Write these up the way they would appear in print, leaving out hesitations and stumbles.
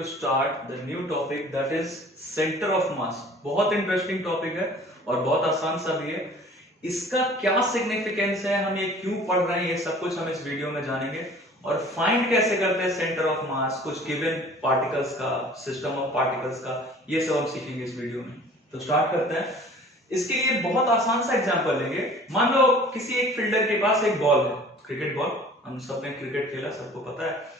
to start the new topic that is center of mass। बहुत interesting topic है और बहुत आसान सा भी है। इसका क्या सिग्निफिकेंस है, हम ये क्यों पढ़ रहे हैं, ये सब कुछ हम इस वीडियो में जानेंगे। और फाइंड कैसे करते हैं सेंटर ऑफ मास, कुछ गिवन पार्टिकल्स का, सिस्टम ऑफ पार्टिकल्स का, ये सब हम सीखेंगे इस वीडियो में। तो स्टार्ट करते हैं। इसके लिए बहुत आसान सा एग्जांपल लेंगे। मान लो किसी एक फील्डर के पास एक बॉल है, क्रिकेट बॉल। हम सबने क्रिकेट खेला, सबको पता है।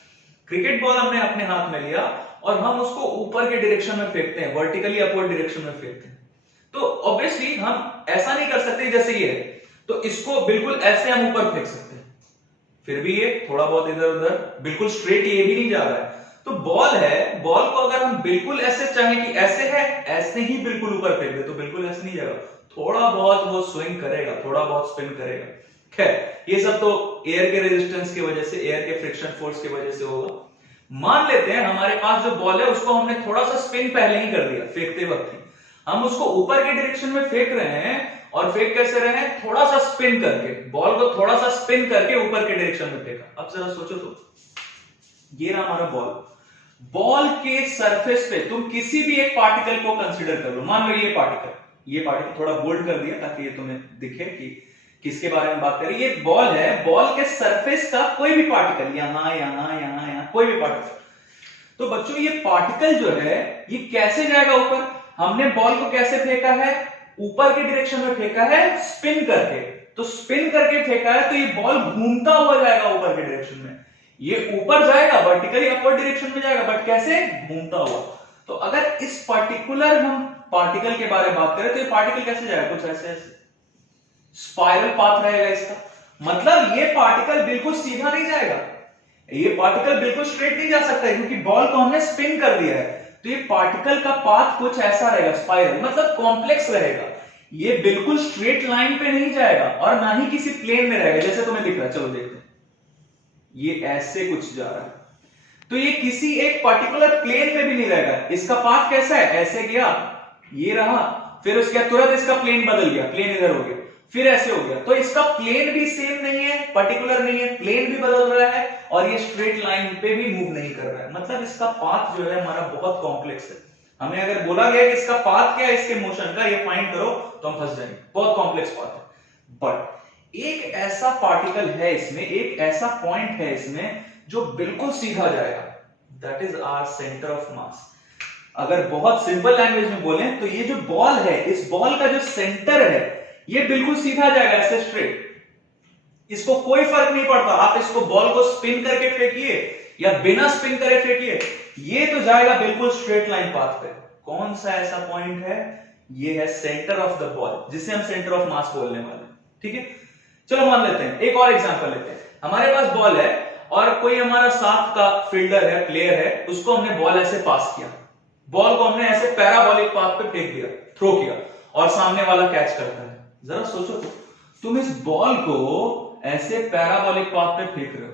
क्रिकेट बॉल हमने अपने हाथ में लिया और हम उसको ऊपर के डायरेक्शन में फेंकते हैं, वर्टिकली अपवर्ड डायरेक्शन में फेंकते हैं। तो ऑब्वियसली हम ऐसा नहीं कर सकते जैसे ये, तो इसको बिल्कुल ऐसे हम ऊपर फेंक सकते हैं, फिर भी ये थोड़ा बहुत इधर उधर, बिल्कुल स्ट्रेट ये भी नहीं जा रहा है। तो बॉल है, बॉल को अगर हम बिल्कुल ऐसे चाहें कि ऐसे है, ऐसे ही बिल्कुल ऊपर फेंक दे तो बिल्कुल ऐसे नहीं जाएगा, थोड़ा बहुत वो स्विंग करेगा, थोड़ा बहुत स्पिन करेगा। खैर ये सब तो एयर के रेजिस्टेंस की वजह से, एयर के फ्रिक्शन फोर्स की वजह से होगा। मान लेते हैं हमारे पास जो बॉल है उसको हमने थोड़ा सा स्पिन पहले ही कर दिया, फेंकते वक्त ही हम उसको ऊपर के डायरेक्शन में फेंक रहे हैं। और फेंक कैसे रहे हैं? थोड़ा सा स्पिन करके, बॉल को थोड़ा सा स्पिन करके ऊपर के डायरेक्शन में फेंका। अब जरा सोचो तो, ये रहा हमारा बॉल। बॉल के सरफेस पे तुम किसी भी एक पार्टिकल को कंसीडर कर लो। मान लो ये पार्टिकल थोड़ा बोल्ड कर दिया ताकि ये तुम्हें दिखे कि किसके बारे में बात करें। ये बॉल है, बॉल के सरफेस का कोई भी पार्टिकल, यहां यहां यहां यहां कोई भी पार्टिकल। तो बच्चों ये पार्टिकल जो है ये कैसे जाएगा ऊपर? हमने बॉल को कैसे फेंका है? ऊपर के डायरेक्शन में फेंका है, स्पिन करके। तो स्पिन करके फेंका है तो ये बॉल घूमता हुआ जाएगा ऊपर के डायरेक्शन में। ये ऊपर जाएगा, वर्टिकली अपवर्ड डायरेक्शन में जाएगा, बट कैसे? घूमता हुआ। तो अगर इस पर्टिकुलर हम पार्टिकल के बारे में बात करें तो ये पार्टिकल कैसे जाएगा? कुछ ऐसे ऐसे स्पाइरल पाथ रहेगा इसका। मतलब ये पार्टिकल बिल्कुल सीधा नहीं जाएगा, ये पार्टिकल बिल्कुल स्ट्रेट नहीं जा सकता है क्योंकि बॉल को हमने स्पिन कर दिया है। तो ये पार्टिकल का पाथ कुछ ऐसा रहेगा, स्पाइरल, मतलब कॉम्प्लेक्स रहेगा। ये बिल्कुल स्ट्रेट लाइन पे नहीं जाएगा और ना ही किसी प्लेन में रहेगा जैसे तुम्हें दिख रहा है। चलो देखते हैं, ये ऐसे कुछ जा रहा है तो ये किसी एक पर्टिकुलर प्लेन में भी नहीं रहेगा। इसका पाथ कैसा है? ऐसे गया, ये रहा, फिर उसके तुरंत इसका प्लेन बदल गया, प्लेन इधर हो गया, फिर ऐसे हो गया। तो इसका प्लेन भी सेम नहीं है, पर्टिकुलर नहीं है, प्लेन भी बदल रहा है और ये स्ट्रेट लाइन पे भी मूव नहीं कर रहा है। मतलब इसका पाथ जो है हमारा बहुत कॉम्प्लेक्स है। हमें अगर बोला गया कि इसका पाथ क्या है इसके मोशन का, ये फाइंड करो, तो हम फंस जाएंगे। बहुत कॉम्प्लेक्स पाथ है। बट एक ऐसा पार्टिकल है इसमें, एक ऐसा पॉइंट है इसमें जो बिल्कुल सीधा जाएगा, that is our centre of mass. अगर बहुत सिंपल लैंग्वेज में बोलें तो ये जो बॉल है, इस बॉल का जो सेंटर है ये बिल्कुल सीधा जाएगा, ऐसे स्ट्रेट। इसको कोई फर्क नहीं पड़ता आप इसको बॉल को स्पिन करके फेंकिए या बिना स्पिन करे फेंकिए, ये तो जाएगा बिल्कुल स्ट्रेट लाइन पाथ पे। कौन सा ऐसा पॉइंट है? ये है सेंटर ऑफ द बॉल, जिसे हम सेंटर ऑफ मास बोलने वाले हैं। ठीक है, चलो मान लेते हैं, एक और एग्जांपल लेते हैं। हमारे पास बॉल है और कोई हमारा साथ का फील्डर है, प्लेयर है, उसको हमने बॉल ऐसे पास किया। बॉल को हमने ऐसे पैराबोलिक पाथ पे फेंक दिया, थ्रो किया, और सामने वाला कैच करता है। जरा सोचो तो, तुम इस बॉल को ऐसे पैराबोलिक पाथ पे फेंक रहे हो,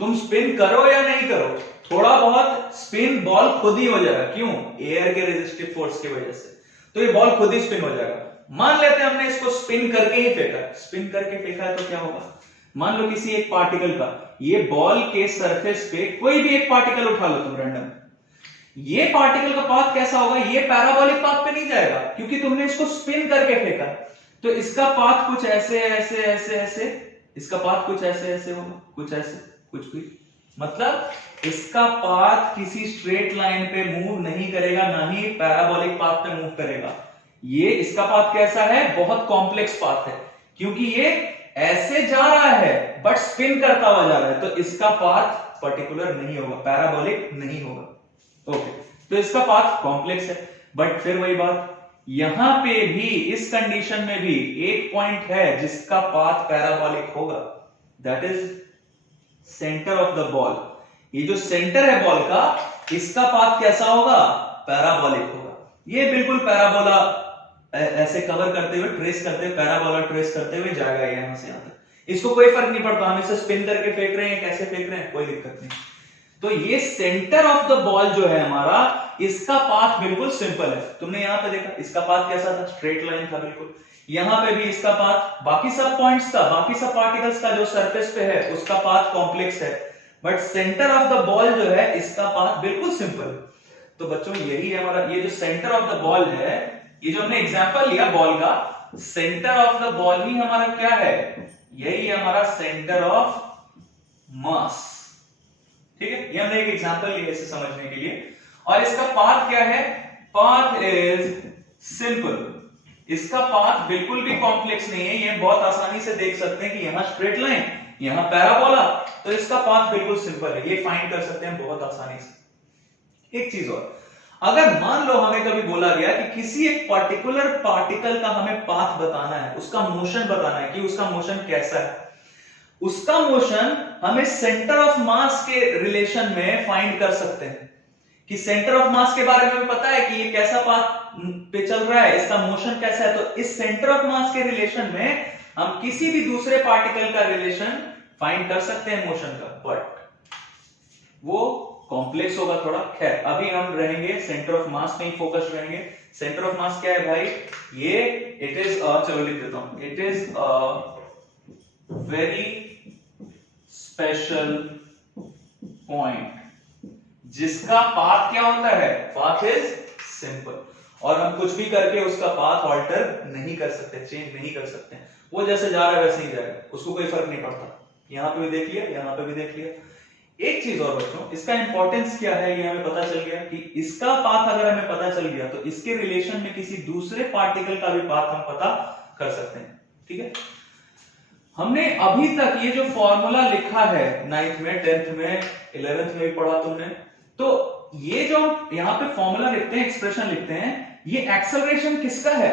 तुम स्पिन करो या नहीं करो, थोड़ा बहुत स्पिन बॉल खुद ही हो जाएगा। क्यों? एयर के रेजिस्टिव फोर्स की वजह से। तो ये बॉल खुद ही स्पिन हो जाएगा। मान लेते हैं हमने इसको स्पिन करके ही फेंका, स्पिन करके फेंका है तो क्या होगा? मान लो किसी एक पार्टिकल का, ये बॉल के सरफेस पे कोई भी एक पार्टिकल उठा लो तुम रैंडम, ये पार्टिकल का पाथ कैसा होगा? ये पैराबोलिक पाथ पे नहीं जाएगा क्योंकि तुमने इसको स्पिन करके फेंका। तो इसका पाथ कुछ ऐसे ऐसे ऐसे ऐसे, इसका पाथ कुछ ऐसे ऐसे होगा, कुछ ऐसे, कुछ भी। मतलब इसका पाथ किसी स्ट्रेट लाइन पे मूव नहीं करेगा, ना ही पैराबोलिक पाथ पे मूव करेगा। ये इसका पाथ कैसा है? बहुत कॉम्प्लेक्स पाथ है क्योंकि ये ऐसे जा रहा है बट स्पिन करता हुआ जा रहा है। तो इसका पाथ पर्टिकुलर नहीं होगा, पैराबोलिक नहीं होगा। ओके, तो इसका पाथ कॉम्प्लेक्स है। बट फिर वही बात, यहां पे भी, इस कंडीशन में भी एक पॉइंट है जिसका पाथ पैराबोलिक होगा, that is centre of the ball. ये जो सेंटर है बॉल का, इसका पाथ कैसा होगा? पैराबोलिक होगा। ये बिल्कुल पैराबोला ऐसे कवर करते हुए, ट्रेस करते हुए, पैराबोला ट्रेस करते हुए जाएगा यहां से यहां तक। इसको कोई फर्क नहीं पड़ता हम इसे स्पिन करके फेंक रहे हैं, कैसे फेंक रहे हैं, कोई दिक्कत नहीं। तो ये सेंटर ऑफ द बॉल जो है हमारा, इसका पाथ बिल्कुल सिंपल है। तुमने यहां पे देखा इसका पाथ कैसा था? स्ट्रेट लाइन था बिल्कुल। यहां पे भी इसका पाथ, बाकी सब पॉइंट्स का, बाकी सब पार्टिकल्स का जो सरफेस पे है उसका पाथ कॉम्प्लेक्स है। But centre of the ball जो है इसका पाथ बिल्कुल सिंपल। तो बच्चों यही है हमारा, ये जो सेंटर ऑफ द बॉल है, ये जो हमने एग्जांपल लिया बॉल का, सेंटर ऑफ द बॉल ही हमारा क्या है, यही है हमारा सेंटर ऑफ मास। ठीक है, ये हमने एक एग्जांपल लिया इसे समझने के लिए। और इसका पाथ क्या है, पाथ इज सिंपल। इसका पाथ बिल्कुल भी कॉम्प्लेक्स नहीं है, ये बहुत आसानी से देख सकते हैं कि यहां स्ट्रेट लाइन, यहां पैराबोला, तो इसका पाथ बिल्कुल सिंपल है, ये फाइंड कर सकते हैं बहुत आसानी से। एक चीज और, अगर मान लो हमें कभी बोला गया कि किसी एक पर्टिकुलर पार्टिकल का हमें पाथ बताना है, उसका मोशन बताना है कि उसका मोशन कैसा है, उसका मोशन हमें सेंटर ऑफ मास के रिलेशन में फाइंड कर सकते हैं कि सेंटर ऑफ मास के बारे में हमें पता है कि ये कैसा पाथ पे चल रहा है, इसका मोशन कैसा है। तो इस सेंटर ऑफ मास के रिलेशन में हम किसी भी दूसरे पार्टिकल का रिलेशन फाइंड कर सकते हैं मोशन का, बट वो कॉम्प्लेक्स होगा थोड़ा। खैर अभी हम रहेंगे सेंटर ऑफ मास में ही फोकस रहेंगे। सेंटर ऑफ मास क्या है भाई, ये इट इज, चलो लिख देता हूं, it is a very special point जिसका पाथ क्या होता है, पाथ इज सिंपल, और हम कुछ भी करके उसका पाथ ऑल्टर नहीं कर सकते, चेंज नहीं कर सकते। वो जैसे जा रहा है वैसे ही जाएगा, उसको कोई फर्क नहीं पड़ता। यहां पे भी देख लिया, यहां पे भी देख लिया। एक चीज और बच्चों, इसका इंपॉर्टेंस क्या है ये हमें पता चल गया कि इसका पाथ अगर हमें पता चल गया तो इसके रिलेशन में किसी दूसरे पार्टिकल का भी पाथ हम पता कर सकते हैं। ठीक है, हमने अभी तक ये जो फॉर्मूला लिखा है 9th में, 10th में, 11th में भी पढ़ा तुमने, तो ये जो यहां पे फॉर्मूला लिखते हैं, एक्सप्रेशन लिखते हैं, ये एक्सेलरेशन किसका है,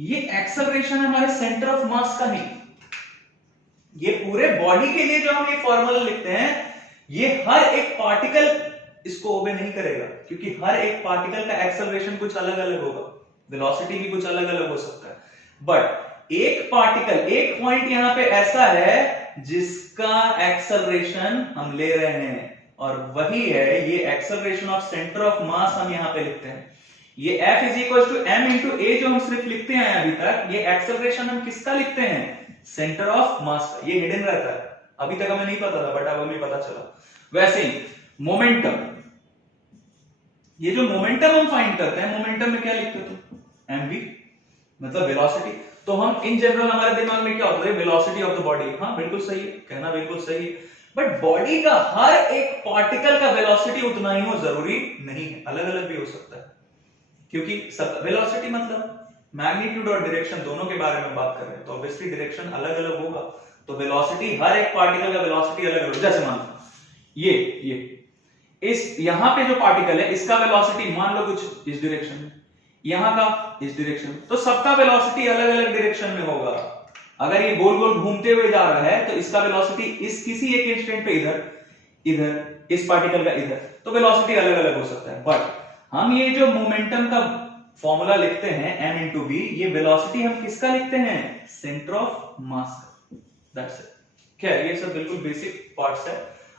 ये एक्सेलरेशन हमारे सेंटर ऑफ मास का नहीं। ये पूरे बॉडी के लिए जो हम ये फॉर्मूला लिखते हैं, ये हर एक पार्टिकल इसको ओबे नहीं करेगा, क्योंकि हर एक पार्टिकल का एक्सेलरेशन कुछ अलग अलग होगा, वेलोसिटी भी कुछ अलग अलग हो सकता है। बट एक पार्टिकल, एक पॉइंट यहां पे ऐसा है जिसका एक्सेलरेशन हम ले रहे हैं, और वही है ये acceleration of centre of mass हम यहां पे लिखते हैं। ये F is equal to m into a जो हम सिर्फ लिखते हैं अभी तक, ये एक्सेलरेशन हम किसका लिखते हैं, सेंटर ऑफ मास का। ये हिडन रहता है, अभी तक हमें नहीं पता था, बट अब हमें पता चला। वैसे ही मोमेंटम, ये जो मोमेंटम हम फाइंड करते हैं, मोमेंटम में क्या लिखते हो तुम, mv मतलब वेलोसिटी। तो हम इन जनरल हमारे दिमाग में क्या होता है, वेलोसिटी ऑफ द बॉडी। हाँ बिल्कुल सही है, कहना बिल्कुल सही है, बट बॉडी का हर एक पार्टिकल का वेलोसिटी उतना ही हो जरूरी नहीं है, अलग अलग भी हो सकता है, क्योंकि वेलोसिटी मतलब मैग्नीट्यूड और डायरेक्शन दोनों के बारे में बात कर रहे हैं, तो ऑब्वियसली डायरेक्शन अलग अलग होगा। तो वेलोसिटी, हर एक पार्टिकल का वेलोसिटी अलग अलग। जैसे मान लो ये इस यहां पे जो पार्टिकल है इसका वेलोसिटी मान लो कुछ इस डायरेक्शन में, यहां का इस डायरेक्शन में, तो सबका वेलोसिटी अलग अलग डायरेक्शन में होगा। अगर ये गोल गोल घूमते हुए जा रहा है तो इसका वेलोसिटी इस किसी एक इंस्टेंट पे इधर, इस पार्टिकल का इधर, तो वेलोसिटी अलग अलग हो सकता है। बट हम ये जो मोमेंटम का फॉर्मूला लिखते हैं m इंटू बी, ये वेलोसिटी हम किसका लिखते हैं, सेंटर ऑफ मास का। That's it. क्या ये सब बिल्कुल बेसिक पार्ट्स है।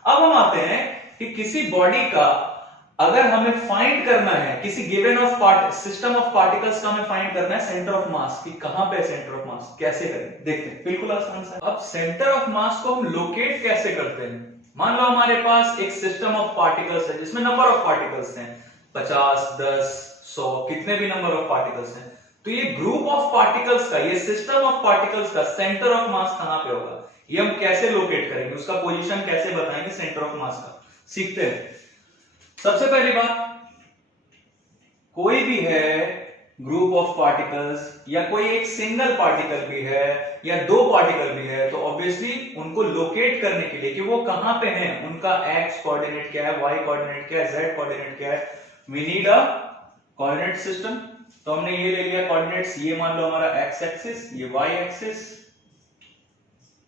अब हम आते हैं कि किसी बॉडी का अगर हमें फाइंड करना है, किसी given of system of particles का हमें फाइंड करना है सेंटर ऑफ मास, कि कहां पे सेंटर ऑफ मास, कैसे करें, देखते हैं। बिल्कुल आसान सा। अब सेंटर ऑफ मास को हम लोकेट कैसे करते हैं। मान लो हमारे पास एक सिस्टम ऑफ पार्टिकल्स है जिसमें नंबर ऑफ पार्टिकल्स हैं, 50, 10, 100, कितने भी नंबर ऑफ पार्टिकल्स हैं। तो ये ग्रुप ऑफ पार्टिकल्स का, ये सिस्टम ऑफ पार्टिकल्स का सेंटर ऑफ मास कहां पे होगा, ये हम कैसे लोकेट करेंगे, उसका पोजीशन कैसे बताएंगे सेंटर ऑफ मास का, सीखते हैं। सबसे पहली बात, कोई भी है ग्रुप ऑफ पार्टिकल्स, या कोई एक सिंगल पार्टिकल भी है, या दो पार्टिकल भी है, तो ऑब्वियसली उनको लोकेट करने के लिए कि वो कहां पे हैं, उनका x कोऑर्डिनेट क्या है, y कोऑर्डिनेट क्या है, z कोऑर्डिनेट क्या है, we need a coordinate system. तो हमने ये ले लिया कोऑर्डिनेट्स, ये मान लो हमारा x एक्सिस, ये y एक्सिस,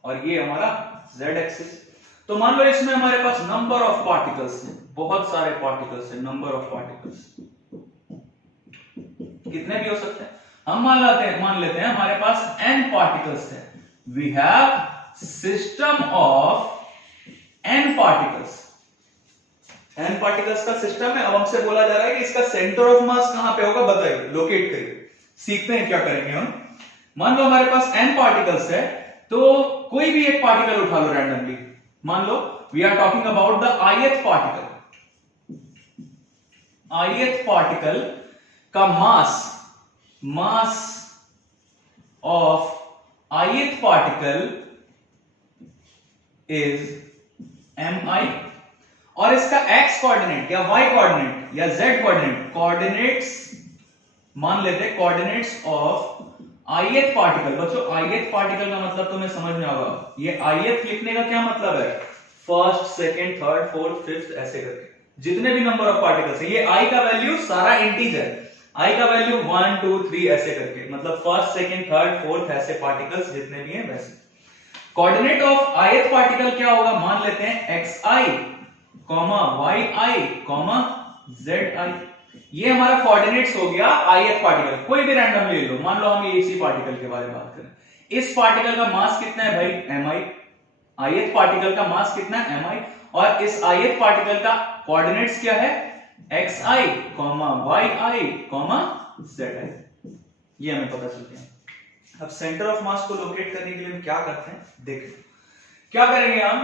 और ये हमारा z एक्सिस। तो मान लो इसमें हमारे पास नंबर ऑफ पार्टिकल्स हैं, बहुत सारे पार्टिकल्स हैं, नंबर ऑफ पार्टिकल्स कितने भी हो सकते हैं। हम मान लेते हैं हमारे पास n पार्टिकल्स हैं। We have system of n particles, n particles का सिस्टम है। अब हमसे बोला जा रहा है कि इसका सेंटर ऑफ मास कहां पे होगा, बताइए, लोकेट करिए। सीखते हैं क्या करेंगे हम। मान लो हमारे पास n पार्टिकल्स है, तो कोई भी एक पार्टिकल उठा लो रैंडमली, मान लो we are talking about the ith particle. ith particle का mass of ith particle is mi, और इसका x कोऑर्डिनेट या y कोऑर्डिनेट या z कोऑर्डिनेट्स मान लेते हैं, कोऑर्डिनेट्स ऑफ ith पार्टिकल। बच्चों ith पार्टिकल का मतलब तुम्हें समझ में आएगा, ये ith लिखने का क्या मतलब है, first, second, third, fourth, fifth ऐसे करके जितने भी नंबर ऑफ पार्टिकल्स है, ये i का वैल्यू सारा इंटीजर, i का वैल्यू 1 2 3 ऐसे करके, मतलब फर्स्ट, सेकंड, थर्ड, फोर्थ ऐसे पार्टिकल्स जितने भी हैं वैसे। कोऑर्डिनेट ऑफ ith पार्टिकल क्या होगा, मान लेते हैं xi, yi, zi, ये हमारा कोऑर्डिनेट्स हो गया ith पार्टिकल। कोई भी रैंडम ले लो, मान लो हम ये इसी पार्टिकल के बारे में बात करें, इस पार्टिकल का मास कितना है भाई, mi, ith पार्टिकल का मास कितना है mi, और इस ith पार्टिकल का कोऑर्डिनेट्स क्या है, xi, yi, zi, ये हमें पता चलते हैं। अब सेंटर ऑफ मास को लोकेट करने के लिए हम क्या करते हैं, देखें क्या करेंगे हम।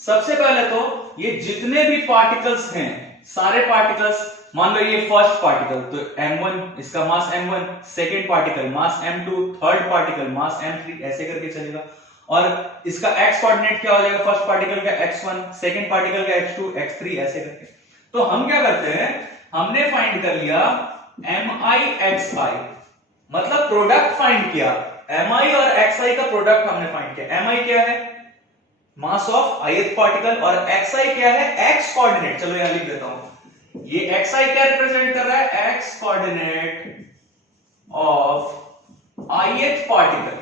सबसे पहले तो ये जितने भी पार्टिकल्स हैं, सारे पार्टिकल्स, मान लो ये फर्स्ट पार्टिकल तो m1, इसका मास m1, सेकेंड पार्टिकल मास m2, थर्ड पार्टिकल मास m3, ऐसे करके चलेगा। और इसका x कोऑर्डिनेट क्या हो जाएगा, फर्स्ट पार्टिकल का x1, सेकेंड पार्टिकल का x2, x3 ऐसे करके। तो हम क्या करते हैं, हमने फाइंड कर लिया mi xi, मतलब प्रोडक्ट फाइंड किया, mi और xi का प्रोडक्ट हमने फाइंड किया। mi क्या है, मास ऑफ ith पार्टिकल, और xi क्या है, x कोऑर्डिनेट। चलो यहां लिख देता हूं, ये xi क्या रिप्रेजेंट कर रहा है, x coordinate of ith particle.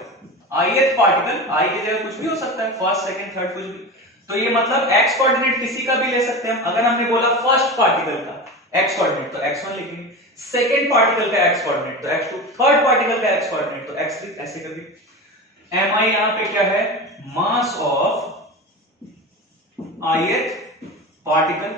ith particle i की जगह कुछ भी हो सकता है, फर्स्ट, सेकंड, थर्ड, कुछ भी। तो ये मतलब x कोऑर्डिनेट किसी का भी ले सकते हैं। अगर हमने बोला फर्स्ट पार्टिकल का x कोऑर्डिनेट तो x1 लिखेंगे, सेकंड पार्टिकल का x कोऑर्डिनेट तो x2, थर्ड पार्टिकल का x कोऑर्डिनेट तो x3, ऐसे करके। mi यहां पे क्या है, मास ऑफ ith पार्टिकल।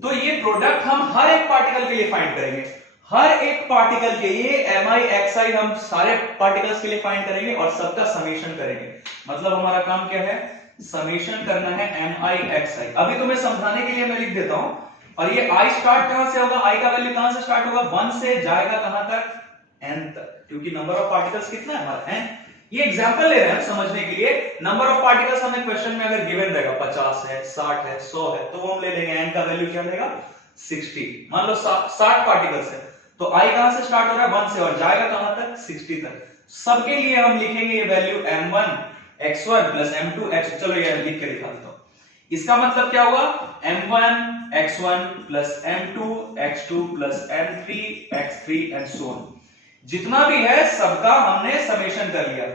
तो ये प्रोडक्ट हम हर एक पार्टिकल के लिए फाइंड करेंगे, हर एक पार्टिकल के लिए mi xi हम सारे पार्टिकल्स के लिए फाइंड करेंगे और सबका समेशन करेंगे। मतलब हमारा काम क्या है, समेशन करना है mi xi। अभी तुम्हें समझाने के लिए मैं लिख देता हूं, और ये i स्टार्ट कहां से होगा, i का वैल्यू कहां से स्टार्ट होगा, 1 से जाएगा कहां तक, n तक, क्योंकि नंबर ऑफ पार्टिकल्स कितना है हमारा, n। ये एग्जांपल ले रहे हैं समझने के लिए। नंबर ऑफ पार्टिकल्स हमें क्वेश्चन में अगर गिवन रहेगा 50 है, 60 है, 100 है, तो वो हम ले लेंगे, n का वैल्यू क्या रहेगा, 60। मान लो 60 पार्टिकल्स है, तो i कहां से स्टार्ट हो रहा है, 1 से, और जाएगा कहां तक, 60 तक। सबके लिए हम लिखेंगे ये value m1 x1 plus m2 x। चलो ये लिख के दिखा देता हूं। इसका मतलब क्या होगा, m1 x1 plus m2 x2 plus m3 x3 and so on. जितना भी है सबका हमने समेशन कर लिया,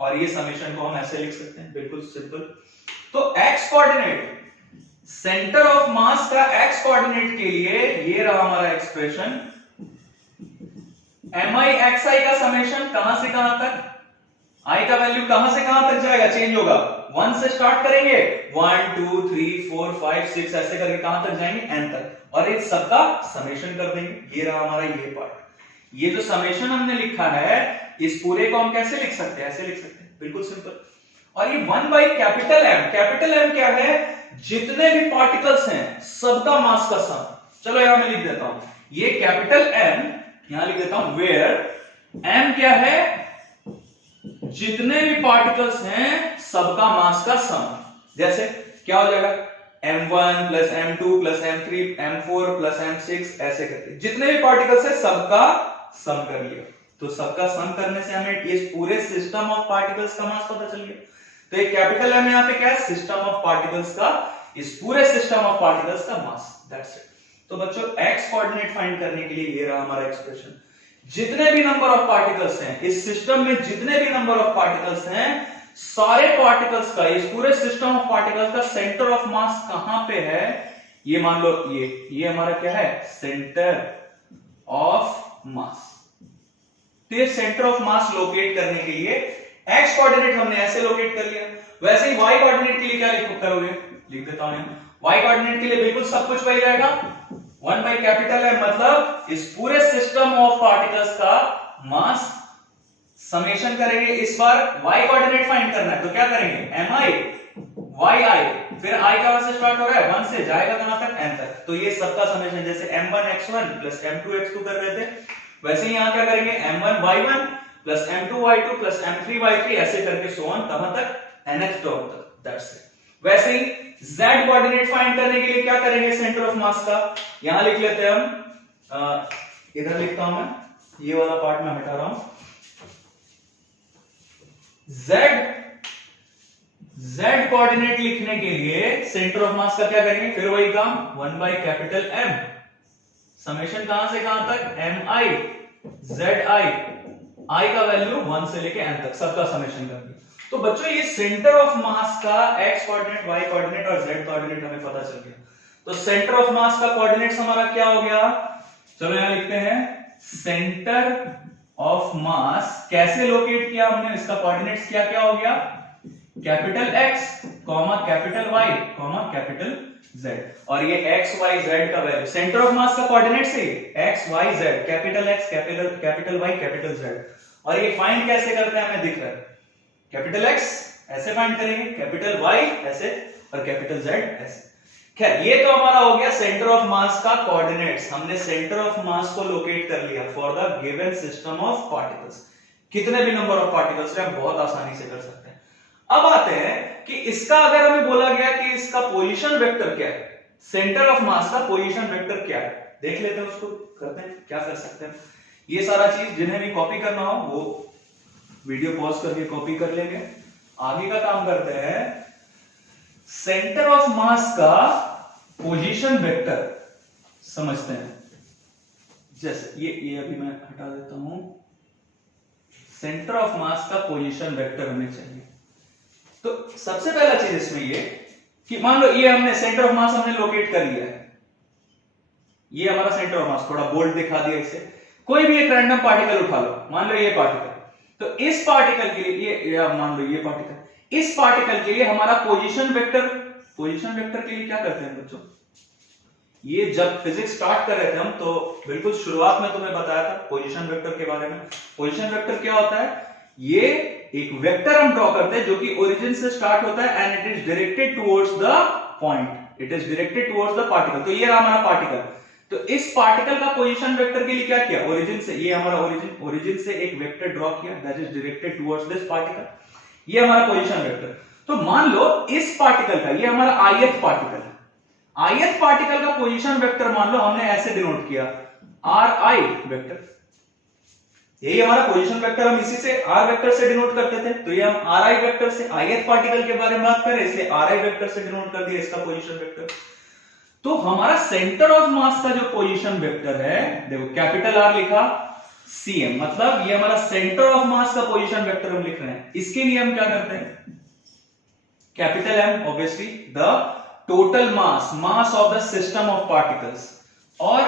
और ये समेशन को हम ऐसे लिख सकते हैं, बिल्कुल सिंपल। तो x कोऑर्डिनेट, सेंटर ऑफ मास का x कोऑर्डिनेट के लिए ये रहा हमारा एक्सप्रेशन, mi xi का समेशन कहां से कहां तक, i का वैल्यू कहां से कहां तक जाएगा, चेंज होगा, 1 से स्टार्ट करेंगे, 1 2 3 4 5 6 ऐसे करके कहां तक जाएंगे, n तक, और इस सबका समेशन कर देंगे। ये रहा हमारा ये पार्ट। ये जो समेशन हमने लिखा है, इस पूरे को हम कैसे लिख सकते हैं, ऐसे लिख सकते हैं, बिल्कुल सिंपल। और ये 1 by capital M, capital M क्या है, जितने भी पार्टिकल्स हैं सबका मास का सम। चलो यहां मैं लिख देता हूं, ये कैपिटल M यहां लिख देता हूं, वेयर M क्या है, जितने भी पार्टिकल्स हैं सबका मास का सम। जैसे क्या हो जाएगा, m1 plus m2 plus m3 m4 plus m6 ऐसे करके जितने भी पार्टिकल्स है सबका सम कर लिया। तो सबका सम करने से हमें इस पूरे सिस्टम ऑफ पार्टिकल्स का मास पता चल गया। तो ये कैपिटल M यहाँ पे क्या है, सिस्टम ऑफ पार्टिकल्स का, इस पूरे सिस्टम ऑफ पार्टिकल्स का मास, दैट्स इट। तो बच्चों x कोऑर्डिनेट फाइंड करने के लिए ये रहा हमारा एक्सप्रेशन। जितने भी नंबर ऑफ पार्टिकल्स हैं इस सिस्टम में, जितने भी नंबर ऑफ पार्टिकल्स हैं, सारे पार्टिकल्स का, इस पूरे सिस्टम ऑफ पार्टिकल्स का सेंटर ऑफ मास कहां पे है, ये मान लो ये हमारा क्या है, सेंटर ऑफ मास। तो ये सेंटर ऑफ मास लोकेट करने के लिए x कोऑर्डिनेट हमने ऐसे लोकेट कर लिया। वैसे ही y कोऑर्डिनेट के लिए क्या करोगे, लिख देता हूं, y कोऑर्डिनेट के लिए बिल्कुल सब कुछ वही रहेगा, 1 बाई कैपिटल M, मतलब इस पूरे सिस्टम ऑफ पार्टिकल्स का मास समेशन करेंगे। इस बार y कोऑर्डिनेट फाइंड करना है, तो क्या करेंगे, mi वाई आई, फिर आई कहां से स्टार्ट हो रहा है, 1 से जाएगा कहां तक, n तक। तो ये सबका समेशन, जैसे m1 x1 plus m2 x2 कर रहे थे, वैसे ही यहां क्या करेंगे, m1 y1 plus m2 y2 plus m3 y3 ऐसे करके सो ऑन कहां तक, nth टर्म तक, दैट्स इट। वैसे ही z कोऑर्डिनेट फाइंड करने के लिए क्या करेंगे, सेंटर ऑफ मास का यहां लिख लेते हैं हम, इधर लिखता हूं मैं, ये वाला पार्ट मैं हटा रहा हूं, z कोऑर्डिनेट लिखने के लिए सेंटर ऑफ मास का क्या करेंगे, फिर वही काम, 1 बाई कैपिटल M, समेशन कहां से कहां तक, mi zi, i का वैल्यू 1 से लेके n तक, सबका समेशन कर दिया। तो बच्चों ये सेंटर ऑफ मास का x कोऑर्डिनेट, y कोऑर्डिनेट और z कोऑर्डिनेट हमें पता चल गया। तो सेंटर ऑफ मास का कोऑर्डिनेट्स हमारा क्या हो गया, चलो यहां लिखते हैं, सेंटर ऑफ मास कैसे लोकेट किया हमने, इसका कोऑर्डिनेट्स क्या क्या हो गया, capital X, capital Y, capital Z, और ये X Y Z का वैल्यू सेंटर ऑफ मास का कोऑर्डिनेट से X Y Z, capital X capital Y capital Z, और ये फाइंड कैसे करते हैं हमें दिख रहा है, कैपिटल X ऐसे फाइंड करेंगे, कैपिटल Y ऐसे और कैपिटल Z ऐसे। खैर ये तो हमारा हो गया सेंटर ऑफ मास का कोऑर्डिनेट्स, हमने सेंटर ऑफ मास को लोकेट कर लिया for the given system of particles, कितने भी नंबर ऑफ पार्टिकल्स हम बहुत आसानी से कर सकते हैं। अब आते हैं कि इसका अगर हमें बोला गया कि इसका पोजीशन वेक्टर क्या है, सेंटर ऑफ मास का पोजीशन वेक्टर क्या है, देख लेते हैं, उसको करते हैं, क्या कर सकते हैं। ये सारा चीज जिन्हें भी कॉपी करना हो वो वीडियो पॉज करके कॉपी कर लेंगे। आगे का काम करते हैं, सेंटर ऑफ मास का पोजीशन वेक्टर समझते हैं। जैसे ये अभी मैं हटा देता हूं, सेंटर ऑफ मास का पोजीशन वेक्टर हमें चाहिए। तो सबसे पहला चीज इसमें ये कि मान लो ये हमने सेंटर ऑफ मास हमने लोकेट कर लिया है, ये हमारा सेंटर ऑफ मास, थोड़ा बोल्ड दिखा दिया इसे, कोई भी एक रैंडम पार्टिकल उठा लो, मान लो ये पार्टिकल, तो इस पार्टिकल के लिए ये मान लो ये पार्टिकल, इस पार्टिकल के लिए हमारा पोजीशन वेक्टर के लिए क्या करते हैं बच्चों, ये जब फिजिक्स स्टार्ट कर रहे थे हम तो बिल्कुल शुरुआत में तुम्हें बताया था पोजीशन वेक्टर के बारे में। पोजीशन वेक्टर क्या होता है, ये एक वेक्टर हम ड्रॉ करते हैं जो कि ओरिजिन से स्टार्ट होता है and it is directed towards the point, it is directed towards the particle. तो ये रहा हमारा पार्टिकल, तो इस पार्टिकल का पोजीशन वेक्टर के लिए क्या किया, ओरिजिन से, ये हमारा ओरिजिन से एक वेक्टर ड्रॉ किया that is directed towards this particle, ये हमारा पोजीशन वेक्टर। तो मान लो इस पार्टिकल का, ये हमारा ith पार्टिकल है, ith पार्टिकल का पोजीशन वेक्टर मान लो हमने ऐसे डिनोट किया ri वेक्टर, यही हमारा पोजीशन वेक्टर, हम इसी से r वेक्टर से डिनोट करते थे, तो ये हम ri वेक्टर से ith पार्टिकल के बारे में बात करें इसलिए ri वेक्टर से डिनोट कर दिया इसका पोजीशन वेक्टर। तो हमारा सेंटर ऑफ मास का जो पोजीशन वेक्टर है, देखो कैपिटल R लिखा, cm, मतलब ये हमारा सेंटर ऑफ मास का पोजीशन वेक्टर हम लिख रहे हैं। इसके लिए हम क्या करते हैं, capital M obviously the total mass of the system of particles, और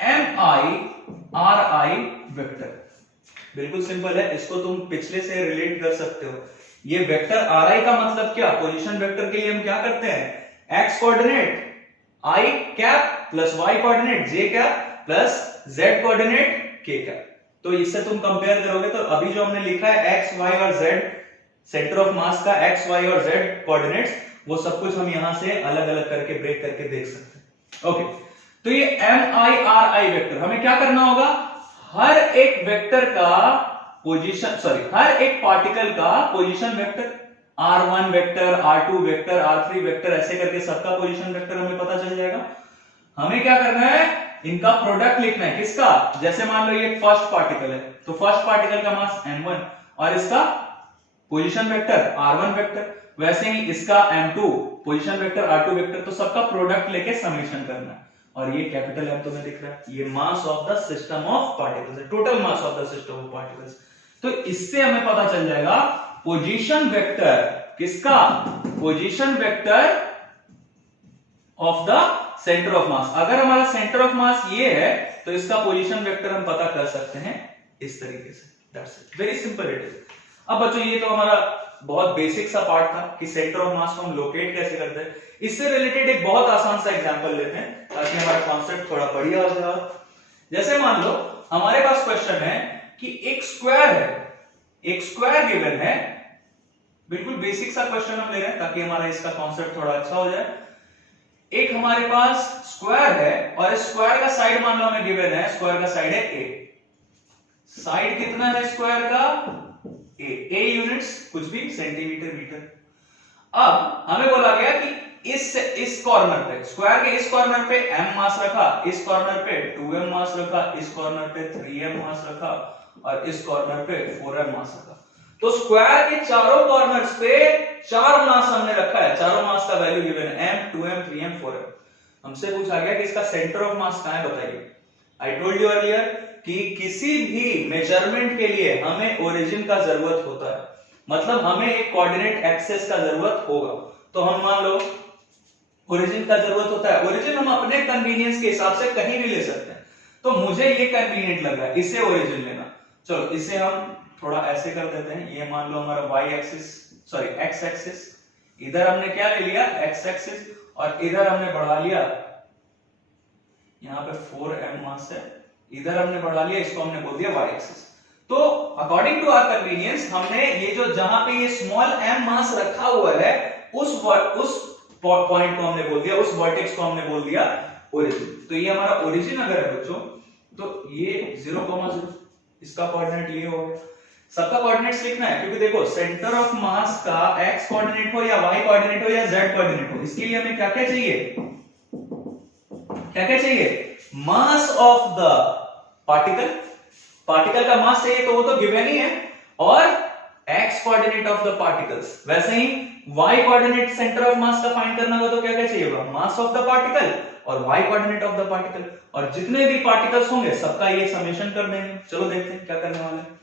mi वेक्टर, बिल्कुल सिंपल है, इसको तुम पिछले से रिलेट कर सकते हो। ये वेक्टर ri का मतलब क्या, पोजीशन वेक्टर के लिए हम क्या करते हैं, x coordinate i cap plus y coordinate j cap plus z coordinate k cap. तो इससे तुम कंपेयर करोगे तो अभी जो हमने लिखा है x y और z, सेंटर ऑफ मास का x y और z कोऑर्डिनेट्स, वो सब कुछ हम यहां से अलग अलग करके ब्रेक करके देख सकते हैं। ओके, तो ये mi वेक्टर हमें क्या करना होगा, हर एक वेक्टर का पोजीशन, हर एक पार्टिकल का position vector, r1 vector, r2 vector, r3 vector, ऐसे करके सबका पोजीशन वेक्टर हमें पता चल जाएगा। हमें क्या करना है, इनका प्रोडक्ट लिखना है, किसका, जैसे मान लो ये फर्स्ट पार्टिकल है, तो फर्स्ट पार्टिकल का मास m1 और इसका पोजीशन वेक्टर r1 वेक्टर, वैसे ही इसका m2 position vector r2 vector, तो सबका प्रोडक्ट लेके समेशन करना है। और ये कैपिटल M तुम्हें दिख रहा है, ये mass of the system of particles है, total mass of the system of particles. तो इससे हमें पता चल जाएगा पोजीशन वेक्टर किसका, position vector of the centre of mass. अगर हमारा सेंटर ऑफ मास ये है तो इसका पोजीशन वेक्टर हम पता कर सकते हैं इस तरीके से, that's it, very simple it is. अब बच्चों ये तो हमारा बहुत बेसिक सा पार्ट था कि सेंटर ऑफ मास को हम लोकेट कैसे करते हैं। इससे रिलेटेड एक बहुत आसान सा एग्जांपल लेते हैं ताकि हमारा कॉन्सेप्ट थोड़ा बढ़िया हो जाए। जैसे मान लो हमारे पास क्वेश्चन है कि एक स्क्वायर है, एक स्क्वायर गिवन है बिल्कुल बेसिक सा क्वेश्चन हम ले रहे हैं ताकि हमारा इसका कॉन्सेप्ट थोड़ा अच्छा हो जाए। एक हमारे पास स्क्वायर है और इस स्क्वायर का साइड मान लो हमें गिवन है, स्क्वायर का साइड है a। साइड कितना है स्क्वायर का? a यूनिट्स, कुछ भी सेंटीमीटर मीटर। अब हमें बोला गया कि इस कॉर्नर पे, स्क्वायर के इस कॉर्नर पे m मास रखा, इस कॉर्नर पे 2m मास रखा, इस कॉर्नर पे 3m मास रखा और इस कॉर्नर पे 4m मास रखा। तो स्क्वायर के चारों कॉर्नर्स पे 4 मास हमने रखा है, चारों मास का वैल्यू गिवन है m, 2m, 3m, 4m। हमसे पूछा गया कि इसका सेंटर ऑफ मास कहां है, बताइए। आई टोल्ड यू अर्लियर कि किसी भी मेजरमेंट के लिए हमें ओरिजिन का जरूरत होता है, मतलब हमें एक कोऑर्डिनेट एक्सिस का जरूरत होगा। तो हम मान लो ओरिजिन का जरूरत होता है, ओरिजिन हम अपने कन्वीनियंस के हिसाब से कहीं भी ले सकते हैं। तो मुझे ये कन्वीनियंट लग रहा है इसे ओरिजिन लेना। चलो इसे हम थोड़ा ऐसे कर देते हैं, ये मान लो हमारा y axis, sorry x axis, इधर हमने क्या ले लिया x एक्सिस और इधर हमने बढ़ा लिया, यहाँ पे 4m मास है, इधर हमने बढ़ा लिया, इसको हमने बोल दिया y एक्सिस। तो अकॉर्डिंग टू आवर कन्वीनियंस हमने ये जो जहां पे ये स्मॉल m मास रखा हुआ है उस पॉइंट को हमने बोल दिया, उस वर्टेक्स को हमने बोल दिया ओरिजिन। तो ये हमारा ओरिजिन अगर है बच्चों, तो ये 0,0, इसका कोऑर्डिनेट ये हो गया। सबका कोऑर्डिनेट्स लिखना है क्योंकि देखो सेंटर ऑफ मास का x कोऑर्डिनेट हो या y कोऑर्डिनेट हो या z कोऑर्डिनेट हो, इसके लिए हमें क्या क्या चाहिए, क्या क्या चाहिए? मास ऑफ द पार्टिकल, पार्टिकल का मास चाहिए तो वो तो गिवन ही है, और x coordinate of the particles. वैसे ही y कोऑर्डिनेट सेंटर ऑफ मास का फाइंड करना होगा तो क्या क्या चाहिए होगा? मास ऑफ द पार्टिकल और y coordinate of the particle, और जितने भी पार्टिकल्स होंगे सबका ये समेशन कर देंगे। चलो देखते हैं क्या करने वाले हैं।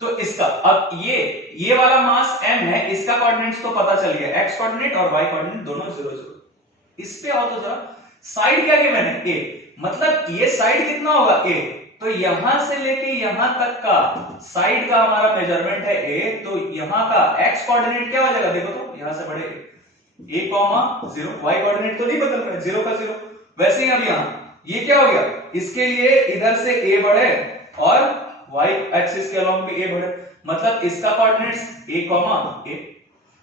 तो इसका अब ये वाला मास m है, इसका कोऑर्डिनेट्स तो पता चल गया, x कोऑर्डिनेट और y कोऑर्डिनेट दोनों 0 0। इस पे आओ तो जरा, साइड क्या गिवन है a, मतलब ये साइड कितना होगा a, तो यहां से लेके यहां तक का साइड का हमारा मेजरमेंट है a, तो यहां का x कोऑर्डिनेट क्या हो जाएगा, देखो तो यहां से बढ़े a, 0, y कोऑर्डिनेट तो नहीं बदल रहा है, 0 का 0। वैसे ही अब यहां ये क्या हो गया, इसके लिए इधर से a बढ़े और y एक्सिस के अलोंग भी a बढ़े, मतलब इसका कोऑर्डिनेट्स a, a।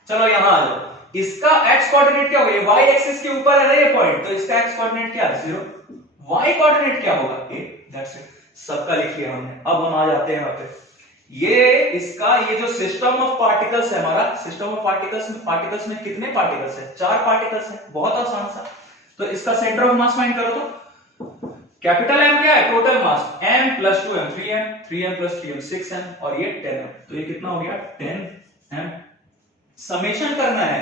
चलो यहां आ जाओ, इसका x कोऑर्डिनेट क्या होगा, y एक्सिस के ऊपर है ना ये पॉइंट, तो इसका x कोऑर्डिनेट क्या है 0, y कोऑर्डिनेट क्या होगा a, दैट्स इट। सबका लिख लिया हमने। अब हम आ जाते हैं यहाँ पे, ये इसका ये जो सिस्टम ऑफ पार्टिकल्स है हमारा, सिस्टम ऑफ पार्टिकल्स में कितने पार्टिकल्स हैं? 4 पार्टिकल्स हैं, बहुत आसान सा। तो इसका सेंटर ऑफ मास फाइंड करो तो कैपिटल M क्या है? टोटल मास m plus 2m 3m, 3m plus 3m 6m और ये 10m, तो ये कितना हो गया 10m। समेशन करना है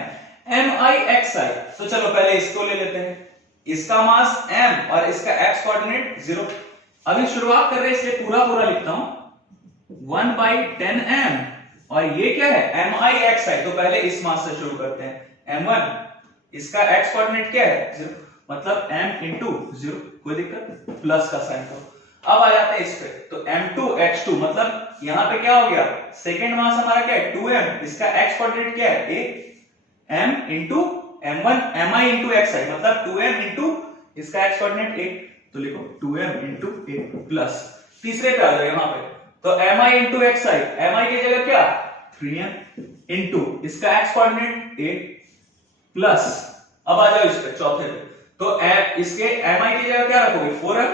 mi/xi, तो चलो पहले इसको ले लेते हैं, इसका मास m और इसका x कोऑर्डिनेट 0। अभी शुरुआत कर रहे हैं इसलिए पूरा पूरा लिखता हूं, 1/10m और ये क्या है mi/xi, तो पहले इस मास से शुरू करते हैं, m1, इसका x कोऑर्डिनेट क्या है 0, मतलब m इंटू 0, कोई दिक्कत, प्लस का साइन करो। अब आ जाते हैं इस पे, तो m2x2, मतलब यहां पे क्या हो गया, सेकंड मास हमारा क्या है 2m, इसका x कोऑर्डिनेट क्या है a, m into m1 mi into xi, मतलब 2m इंटू इसका x कोऑर्डिनेट a, तो लिखो 2m इंटू a प्लस, तीसरे पे आ जाओ यहां पे, तो mi इंटू xi, mi की जगह क्या 3m इंटू इसका x कोऑर्डिनेट a प्लस, अब आ जाओ इस पे चौथे पे, तो इसके mi की जगह क्या रखोगे 4m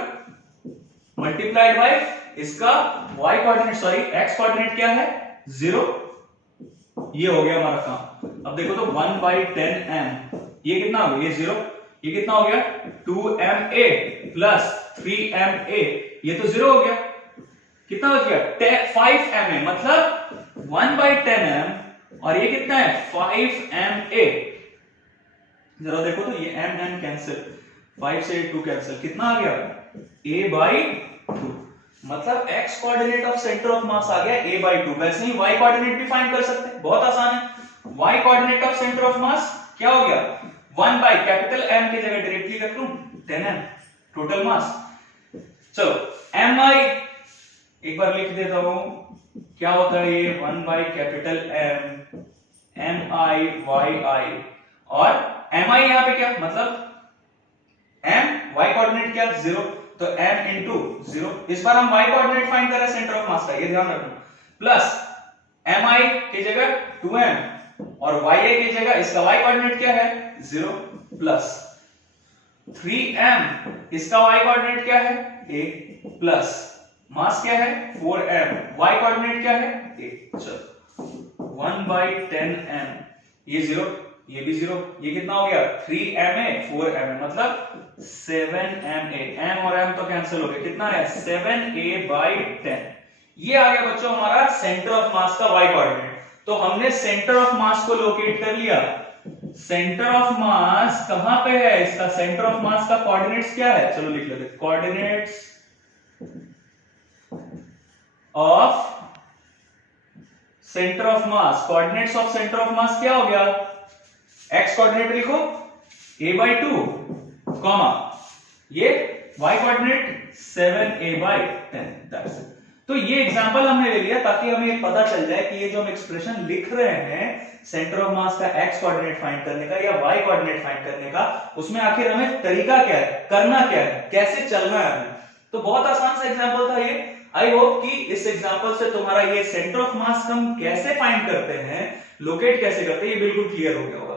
मल्टीप्लाइड बाय इसका y coordinate, sorry x coordinate क्या है 0, ये हो गया हमारा काम। अब देखो तो 1/10m, ये कितना हो गया, ये 0, ये कितना हो गया 2ma प्लस 3ma, ये तो 0 हो गया, कितना बच गया 5ma, मतलब 1/10m और ये कितना है 5ma। जरा देखो तो ये m कैंसिल, 5 से 2 कैंसिल, कितना आ गया a/2, मतलब x coordinate of centre of mass आ गया a/2। वैसे ही y कोऑर्डिनेट भी फाइंड कर सकते हैं, बहुत आसान है। y coordinate of centre of mass क्या हो गया 1 बाय कैपिटल M की जगह डायरेक्टली रख लूं 10m टोटल मास। चलो mi एक बार लिख देता हूं, क्या होता है ये 1 बाय कैपिटल M mi और mi यहां पे क्या, मतलब m y कोऑर्डिनेट क्या 0, तो m इंटू 0, इस बार हम y कोऑर्डिनेट फाइंड कर रहे हैं सेंटर ऑफ मास का, ये ध्यान रखना, प्लस mi की जगह 2m और ya की जगह इसका y कोऑर्डिनेट क्या है 0 प्लस 3m, इसका y कोऑर्डिनेट क्या है a प्लस मास क्या है 4m, y कोऑर्डिनेट क्या है a। चलो 1/10m, ये 0 ये भी 0, ये कितना हो गया 3ma 4ma मतलब 7ma, m और m तो कैंसिल हो गए, कितना है 7a/10। ये आ गया बच्चों हमारा सेंटर ऑफ मास का y कोऑर्डिनेट। तो हमने सेंटर ऑफ मास को लोकेट कर लिया। सेंटर ऑफ मास कहां पे है, इसका सेंटर ऑफ मास का कोऑर्डिनेट्स क्या है, चलो लिख लेते हैं। Coordinates of centre of mass, coordinates of centre of mass क्या हो गया, x कोऑर्डिनेट लिखो a/2 कॉमा ये y coordinate 7a/10, that's it. तो ये एग्जांपल हमने ले लिया ताकि हमें ये पता चल जाए कि ये जो हम एक्सप्रेशन लिख रहे हैं सेंटर ऑफ मास का x कोऑर्डिनेट फाइंड करने का या y कोऑर्डिनेट फाइंड करने का, उसमें आखिर हमें तरीका क्या है, करना क्या है, कैसे चलना है हमें। तो बहुत आसान सा एग्जांपल था ये। आई होप कि इस एग्जांपल से तुम्हारा ये सेंटर ऑफ मास हम कैसे फाइंड करते हैं, लोकेट कैसे करते हैं, ये बिल्कुल क्लियर हो गया होगा।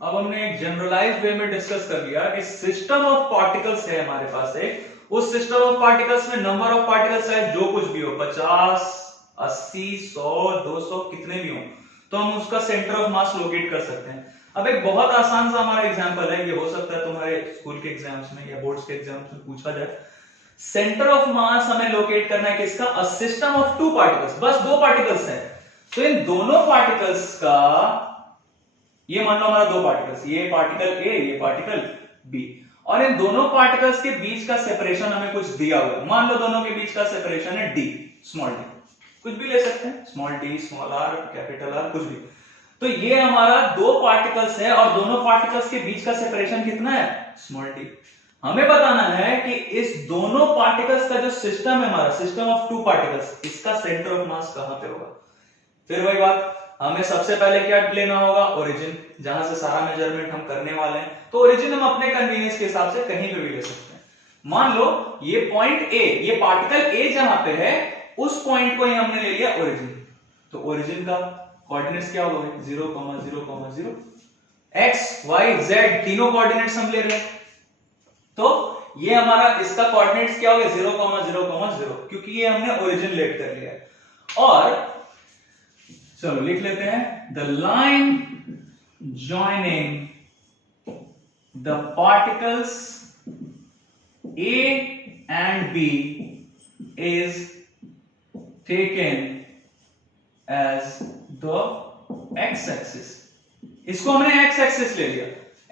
अब हमने एक जनरलाइज्ड वे में डिस्कस कर लिया कि सिस्टम ऑफ पार्टिकल्स है हमारे पास एक, उस सिस्टम ऑफ पार्टिकल्स में नंबर ऑफ पार्टिकल्स है जो कुछ भी हो, 50 80 100 200 कितने भी हो, तो हम उसका सेंटर ऑफ मास लोकेट कर सकते हैं। अब एक बहुत आसान सा हमारा एग्जांपल है, ये हो सकता है तुम्हारे स्कूल के एग्जाम्स में या बोर्ड्स के एग्जाम्स में पूछा जाए। सेंटर ऑफ मास हमें लोकेट करना है किसका, अ सिस्टम ऑफ 2 पार्टिकल्स, बस 2 पार्टिकल्स हैं। तो इन दोनों पार्टिकल्स का, ये मान लो हमारा 2 पार्टिकल्स, ये पार्टिकल ए ये पार्टिकल बी, और इन दोनों पार्टिकल्स के बीच का सेपरेशन हमें कुछ दिया हुआ है। मान लो दोनों के बीच का सेपरेशन है d, स्मॉल d, कुछ भी ले सकते हैं, small d small r capital R कुछ भी। तो ये हमारा 2 पार्टिकल्स है और दोनों पार्टिकल्स के बीच का सेपरेशन कितना है, स्मॉल d। हमें बताना है कि इस दोनों पार्टिकल्स का जो सिस्टम है हमारा, सिस्टम ऑफ 2 पार्टिकल्स, इसका सेंटर ऑफ मास कहां पे होगा। फिर वही बात, हमें सबसे पहले क्या लेना होगा, ओरिजिन, जहां से सारा मेजरमेंट हम करने वाले हैं। तो ओरिजिन हम अपने कन्वीनियंस के हिसाब से कहीं पे भी ले सकते हैं। मान लो ये पॉइंट ए, ये पार्टिकल ए जहां पे है, उस पॉइंट को ही हमने ले लिया ओरिजिन। तो ओरिजिन का कोऑर्डिनेट्स क्या होगा, 0, 0, 0, x y z तीनों कोऑर्डिनेट्स हम ले रहे हैं। तो ये हमारा इसका कोऑर्डिनेट्स क्या हो गया 0, 0, 0, क्योंकि ये हमने ओरिजिन लेट कर लिया है। और चलो लिख लेते हैं, the line joining the particles A and B is taken as the x-axis। इसको हमने x-axis ले लिया।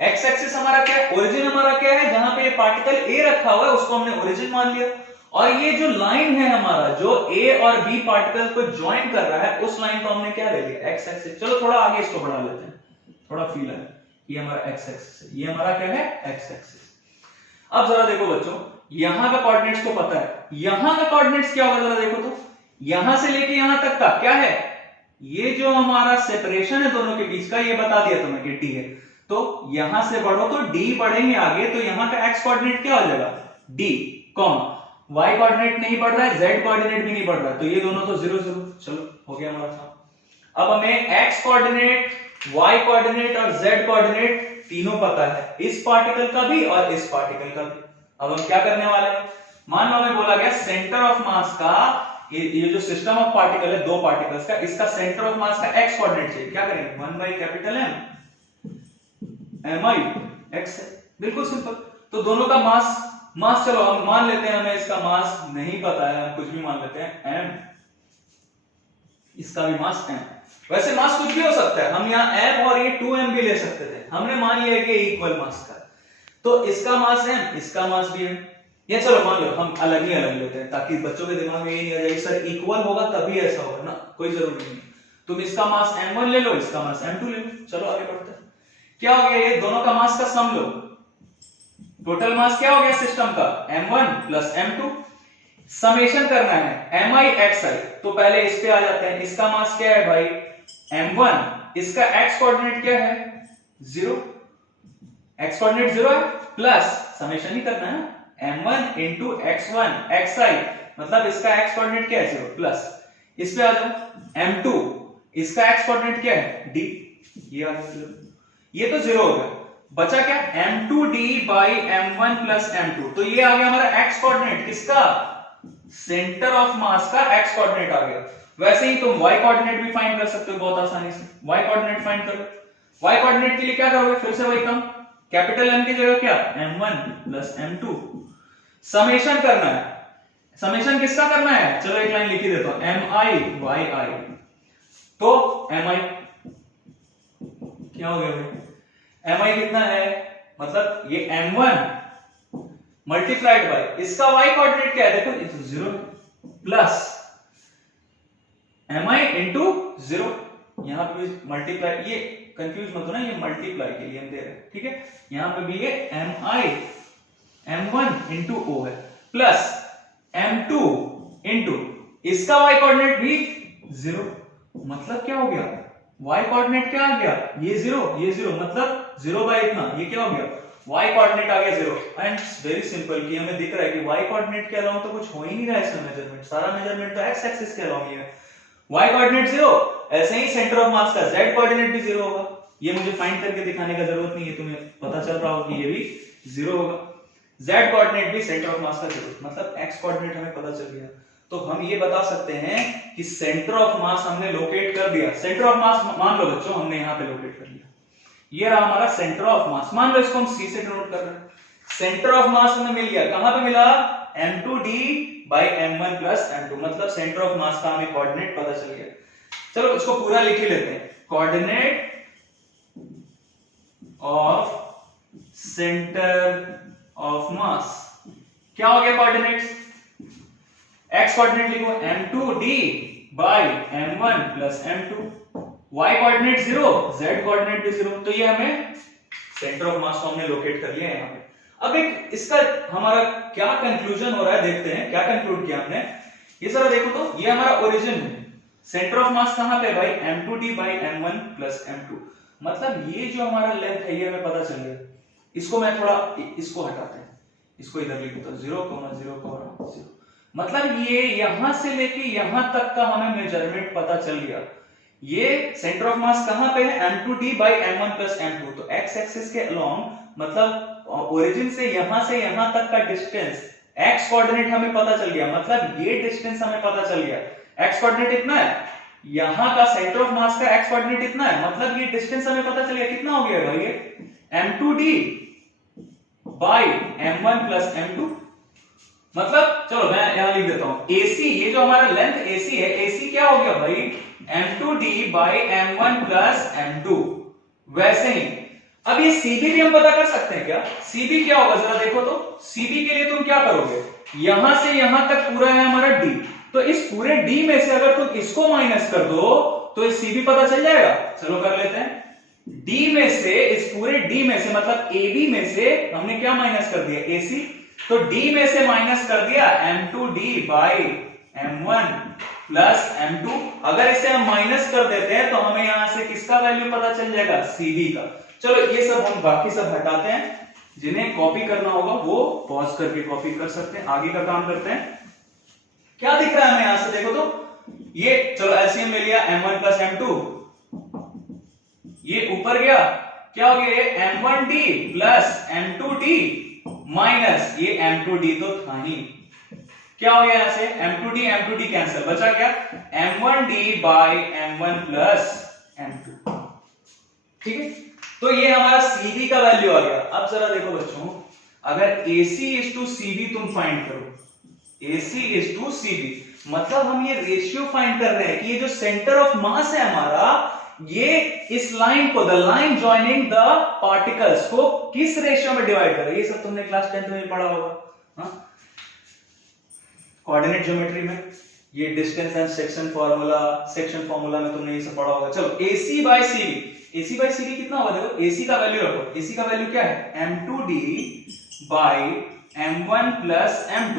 x-axis हमारा क्या है, ओरिजिन हमारा क्या है, जहां पे ये पार्टिकल A रखा हुआ है उसको हमने ओरिजिन मान लिया। और ये जो लाइन है हमारा, जो A और B पार्टिकल को ज्वाइन कर रहा है, उस लाइन को हमने क्या ले लिया, एक्स एक्सिस। चलो थोड़ा आगे इसको बढ़ा लेते हैं, थोड़ा फील है, ये हमारा एक्स एक्सिस है, ये हमारा क्या है, एक्स एक्सिस। अब जरा देखो बच्चों, यहां का कोऑर्डिनेट्स को पता है, यहां का कोऑर्डिनेट्स क्या होगा, जरा देखो तो, यहां से लेके यहां तक का क्या है, ये जो हमारा सेपरेशन है दोनों के बीच का, ये बता दिया तुम्हें कि डी है। तो यहां से बढ़ो तो डी बढ़ेंगे आगे, तो यहां का एक्स कोऑर्डिनेट क्या हो जाएगा, डी, कॉमा y कोऑर्डिनेट नहीं बढ़ रहा है, z कोऑर्डिनेट भी नहीं बढ़ रहा है, तो ये दोनों तो 0, 0। चलो हो गया हमारा काम। अब हमें x कोऑर्डिनेट, y कोऑर्डिनेट और z कोऑर्डिनेट तीनों पता है, इस पार्टिकल का भी और इस पार्टिकल का भी। अब हम क्या करने वाले हैं, मान लो हमें बोला गया सेंटर ऑफ मास का, ये जो सिस्टम ऑफ पार्टिकल है 2 पार्टिकल्स का, इसका सेंटर ऑफ मास का x कोऑर्डिनेट चाहिए। क्या करेंगे, 1/M mi x है, बिल्कुल सिंपल। तो दोनों का मास चलो हम मान लेते हैं, हमें इसका मास नहीं पता है, हम कुछ भी मान लेते हैं m, इसका भी मास m। वैसे मास कुछ भी हो सकता है, हम यहाँ m और ये 2m भी ले सकते थे, हमने मान लिया कि इक्वल मास का, तो इसका मास m, इसका मास भी m। या चलो मान लो हम अलग ही अलग लेते हैं, ताकि बच्चों के दिमाग में ये नहीं आ जाए सर इक्वल होगा तभी ऐसा होगा ना, कोई जरूरी नहीं। तुम इसका मास m1 ले लो, इसका मास m2 ले लो। चलो आगे बढ़ते हैं, क्या हो गया, ये दोनों का मास का सम लो, टोटल मास क्या हो गया सिस्टम का, m1 प्लस m2। समेशन करना है mi xi, तो पहले इस पे आ जाते हैं, इसका मास क्या है भाई m1, इसका x कोऑर्डिनेट क्या है 0, x कोऑर्डिनेट 0 है, प्लस समेशन ही करना है m1 इंटू x1 xi, मतलब इसका x कोऑर्डिनेट क्या है 0, प्लस इस पे आ जाओ m2, इसका x कोऑर्डिनेट क्या है d, ये आ गया 0, ये तो 0 हो गया, बचा क्या m2d by m1 plus m2, तो ये आ गया हमारा x कोऑर्डिनेट, किसका, सेंटर ऑफ मास का x कोऑर्डिनेट आ गया। वैसे ही तुम y कोऑर्डिनेट भी फाइंड कर सकते हो बहुत आसानी से, y कोऑर्डिनेट फाइंड करो। y कोऑर्डिनेट के लिए क्या करोगे, फिर से वही काम, कैपिटल M की जगह क्या m1 प्लस m2, समेशन करना है। समेशन किसका करना है, चलो एक लाइन लिख ही देता हूं, mi yi, तो mi क्या हो गया भाई, mi कितना है, मतलब ये m1 मल्टीप्लाइड बाय इसका y कोऑर्डिनेट क्या है, देखो ये तो 0 प्लस mi इंटू 0, यहां पे भी मल्टीप्लाई, ये कंफ्यूज मत हो ना, ये मल्टीप्लाई के लिए हम दे रहे हैं, ठीक है, यहां पे भी ये mi m1 इंटू o है प्लस m2 इंटू इसका y कोऑर्डिनेट भी 0, मतलब क्या हो गया, y कोऑर्डिनेट क्या आ गया, ये 0 मतलब 0 बाय इतना, ये क्या हो गया, y कोऑर्डिनेट आ गया 0। एंड वेरी सिंपल कि हमें दिख रहा है कि y कोऑर्डिनेट के अलावा तो कुछ हो ही नहीं रहा है इसमें मेजरमेंट, सारा मेजरमेंट तो x एक्सिस के अलावा ही है। y कोऑर्डिनेट 0, ऐसे ही सेंटर ऑफ मास का z कोऑर्डिनेट भी 0 होगा, ये मुझे फाइंड करके दिखाने का जरूरत नहीं है, तुम्हें पता चल रहा होगा कि ये भी 0 होगा। z कोऑर्डिनेट भी सेंटर ऑफ मास का 0, मतलब x कोऑर्डिनेट हमें पता चल गया, तो हम ये बता सकते हैं कि सेंटर ऑफ मास हमने लोकेट कर दिया। सेंटर ऑफ मास मान लो बच्चों हमने यहां पे लोकेट कर लिया, ये रहा हमारा सेंटर ऑफ मास, मान लो इसको हम c से डिनोट कर रहे हैं। सेंटर ऑफ मास हमें मिल गया, कहां पे मिला, m2d by m1 plus m2, मतलब सेंटर ऑफ मास का हमें कोऑर्डिनेट पता चल गया। चलो इसको पूरा लिख ही लेते हैं, coordinate of centre of mass, क्या हो गया कोऑर्डिनेट्स, x कोऑर्डिनेट लिखो m2d by m1 plus m2, y coordinate 0, z coordinate भी 0, तो ये हमें सेंटर ऑफ मास को हमने लोकेट कर लिया है यहां पे। अब एक इसका हमारा क्या कंक्लूजन हो रहा है देखते हैं, क्या कंक्लूड किया हमने, ये जरा देखो तो, ये हमारा ओरिजिन है, सेंटर ऑफ मास कहां पे भाई, m2d by m1 plus m2, मतलब ये जो हमारा लेंथ है ये हमें पता चल गया। इसको मैं थोड़ा इसको हटाते हैं, इसको इधर लिख देता हूं 0,0,0, मतलब ये यहां से लेके यहां तक का हमें मेजरमेंट पता चल गया। ये सेंटर ऑफ मास कहां पे है, m2d by m1 plus m2, तो x एक्सिस के अलोंग मतलब ओरिजिन से यहां तक का डिस्टेंस x कोऑर्डिनेट हमें पता चल गया, मतलब ये डिस्टेंस हमें पता चल गया, x कोऑर्डिनेट इतना है, यहां का सेंटर ऑफ मास का x कोऑर्डिनेट इतना है, मतलब ये डिस्टेंस हमें पता चल गया, कितना हो गया भाई ये m2d by m1 plus m2, मतलब चलो मैं यहां लिख देता हूं AC, ये जो हमारा लेंथ AC है, AC क्या हो गया भाई m2d by m1 plus m2। वैसे ही अब ये CB भी हम पता कर सकते हैं क्या, CB क्या होगा जरा देखो तो, CB के लिए तुम क्या करोगे, यहां से यहां तक पूरा है हमारा D, तो इस पूरे D में से अगर तुम इसको माइनस कर दो तो ये CB पता चल जाएगा। चलो कर लेते हैं, D में से, इस पूरे D में से मतलब AB में से हमने क्या माइनस कर दिया, AC, तो D में से माइनस कर दिया m2d by m1 plus m2। अगर इसे हम माइनस कर देते हैं तो हमें यहां से किसका वैल्यू पता चल जाएगा, CB का। चलो ये सब हम बाकी सब हटाते हैं, जिन्हें कॉपी करना होगा वो पॉज करके कॉपी कर सकते हैं, आगे का काम करते हैं। क्या दिख रहा है हमें यहां से देखो तो, ये चलो एलसीएम ले लिया m1 प्लस m2, ये ऊपर गया, क्या हो गया ये m1d प्लस m2d माइनस ये m2d तो था ही, क्या हो गया यहां से m2d कैंसिल, बचा क्या m1d by m1 plus m2, ठीक है, तो ये हमारा CB का वैल्यू आ गया। अब जरा देखो बच्चों, अगर AC इज टू CB तुम फाइंड करो, AC इज टू CB, मतलब हम ये रेशियो फाइंड कर रहे हैं कि ये जो सेंटर ऑफ मास है हमारा, ये इस लाइन को, the line joining the particles को किस रेशियो में डिवाइड कर रहा है, ये सब तुमने क्लास 10th में पढ़ा होगा, कोऑर्डिनेट ज्योमेट्री में, ये डिस्टेंस एंड सेक्शन फार्मूला में तुमने ये सब पढ़ा होगा। चलो AC बाय CB कितना होगा देखो, AC का वैल्यू रखो, AC का वैल्यू क्या है m2d by m1 plus m2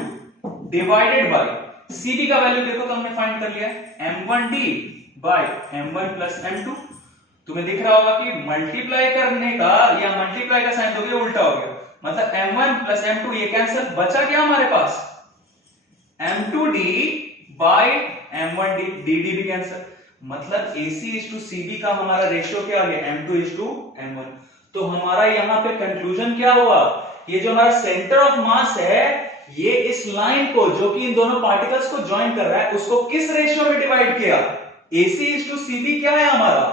divided by CB का वैल्यू देखो तो हमने फाइंड कर लिया m1d bye m1 plus m2। तुम्हें दिख रहा होगा कि मल्टीप्लाई करने का या मल्टीप्लाई का साइन दोगे उल्टा हो गया, मतलब m1 प्लस m2 ये कैंसिल, बचा क्या हमारे पास m2d बाय m1d, dd भी कैंसिल, मतलब AC/CB का हमारा रेशियो क्या आ गया, M2:M1। तो हमारा यहाँ पे कंक्लूजन क्या हुआ, ये जो हमारा सेंटर ऑफ मास है ये इस लाइन को जो कि इन दोनों पार्टिकल्स को ज्वाइन कर रहा है उसको किस रेशियो में डिवाइड किया, AC/CB क्या है हमारा,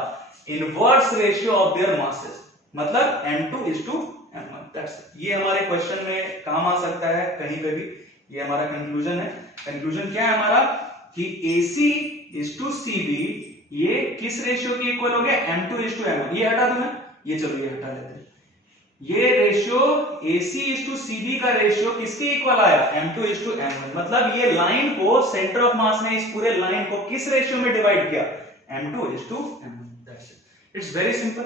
inverse ratio of their masses, मतलब M2:M1। ये हमारे क्वेश्चन में काम आ सकता है कहीं पे भी, ये हमारा कंक्लूजन है। कंक्लूजन क्या है हमारा कि AC/CB ये किस रेशियो की इक्वल हो गया, M2:M1। ये हटा दूं मैं, ये चलो ये हटा लेते हैं। ये रेशियो AC/CB का रेशियो किसके इक्वल आया, M2:M1। मतलब ये लाइन को सेंटर ऑफ मास ने इस पूरे लाइन को किस रेशियो में डिवाइड किया, M2:M1। It's very simple.